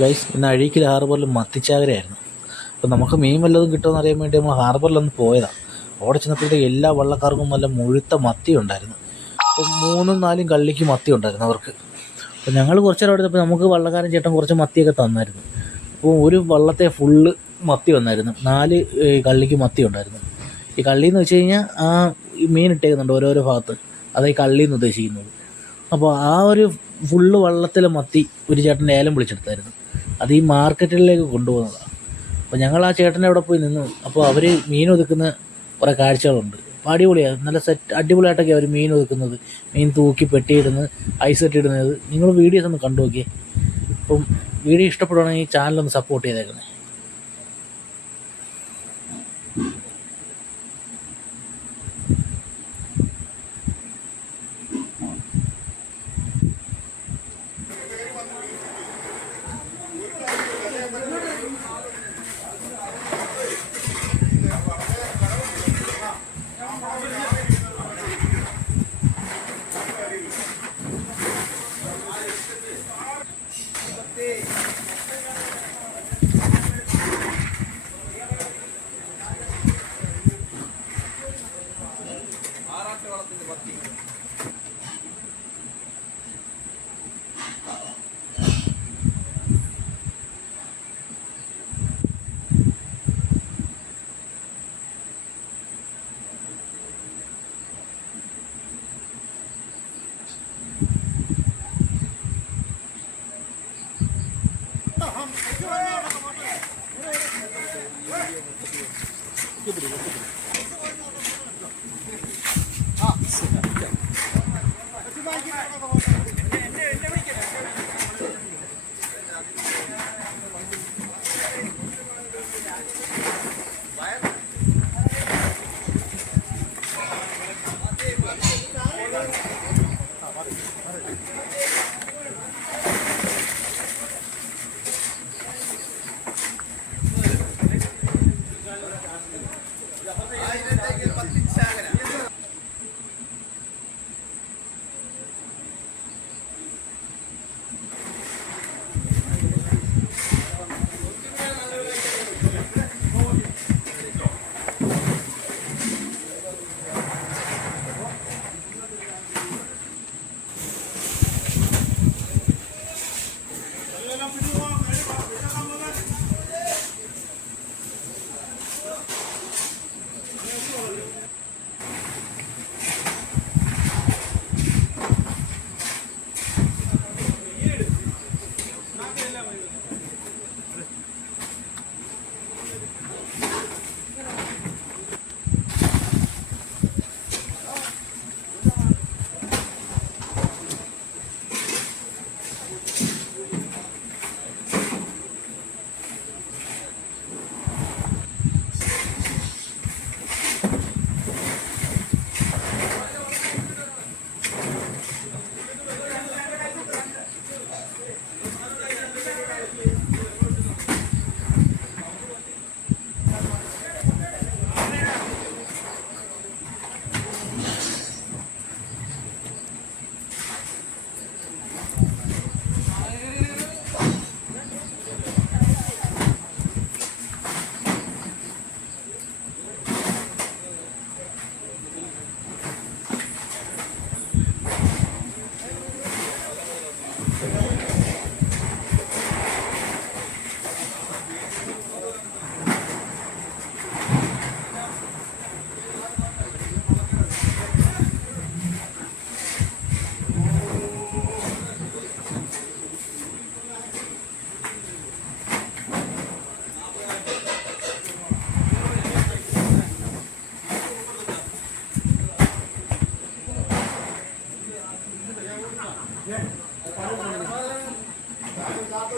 Guys, ഇന്ന് അഴീക്കൽ ഹാർബറിൽ മത്തിച്ചാകരയായിരുന്നു. അപ്പോൾ നമുക്ക് മീൻ വല്ലതും കിട്ടുമെന്ന് അറിയാൻ വേണ്ടി നമ്മൾ ഹാർബറിലൊന്ന് പോയതാണ്. അവിടെ ചെന്നപ്പോഴത്തേക്ക് എല്ലാ വള്ളക്കാർക്കും നല്ല മുഴുത്ത മത്തി ഉണ്ടായിരുന്നു. അപ്പോൾ 3-4 കള്ളിക്ക് മത്തി ഉണ്ടായിരുന്നു അവർക്ക്. അപ്പോൾ ഞങ്ങൾ കുറച്ച് നേരം എടുത്തപ്പോൾ നമുക്ക് വള്ളക്കാരൻ ചേട്ടൻ കുറച്ച് മത്തിയൊക്കെ തന്നായിരുന്നു. അപ്പോൾ ഒരു വള്ളത്തെ ഫുള്ള് മത്തി വന്നായിരുന്നു. 4 കള്ളിക്ക് മത്തി ഉണ്ടായിരുന്നു. ഈ കള്ളിയെന്ന് വെച്ച് കഴിഞ്ഞാൽ ആ മീൻ ഇട്ടേക്കുന്നുണ്ട് ഓരോരോ ഭാഗത്ത്, അതായി കള്ളിയെന്ന് ഉദ്ദേശിക്കുന്നത്. അപ്പോൾ ആ ഒരു ഫുള്ള് വള്ളത്തിലെ മത്തി ഒരു ചേട്ടൻ ലേലം വിളിച്ചെടുത്തായിരുന്നു. അത് ഈ മാർക്കറ്റുകളിലേക്ക് കൊണ്ടുപോകുന്നതാണ്. അപ്പോൾ ഞങ്ങൾ ആ ചേട്ടൻ്റെ അവിടെ പോയി നിന്നു. അപ്പോൾ അവർ മീൻ ഒതുക്കുന്ന കുറേ കാഴ്ചകളുണ്ട്. അപ്പോൾ അടിപൊളിയാണ്, നല്ല അടിപൊളിയായിട്ടൊക്കെ അവർ മീൻ ഒതുക്കുന്നത്, മീൻ തൂക്കി പെട്ടിയിടുന്നത്, ഐസ് ഇട്ടിടുന്നത്. നിങ്ങൾ വീഡിയോസ് ഒന്ന് കണ്ടു നോക്കിയേ. അപ്പം വീഡിയോ ഇഷ്ടപ്പെടുകയാണെങ്കിൽ ഈ ചാനലൊന്ന് സപ്പോർട്ട് ചെയ്തേക്കണേ.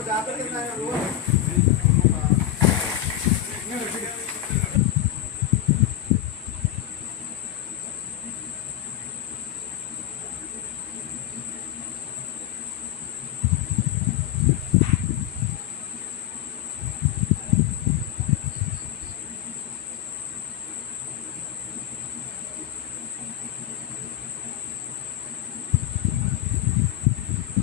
जाते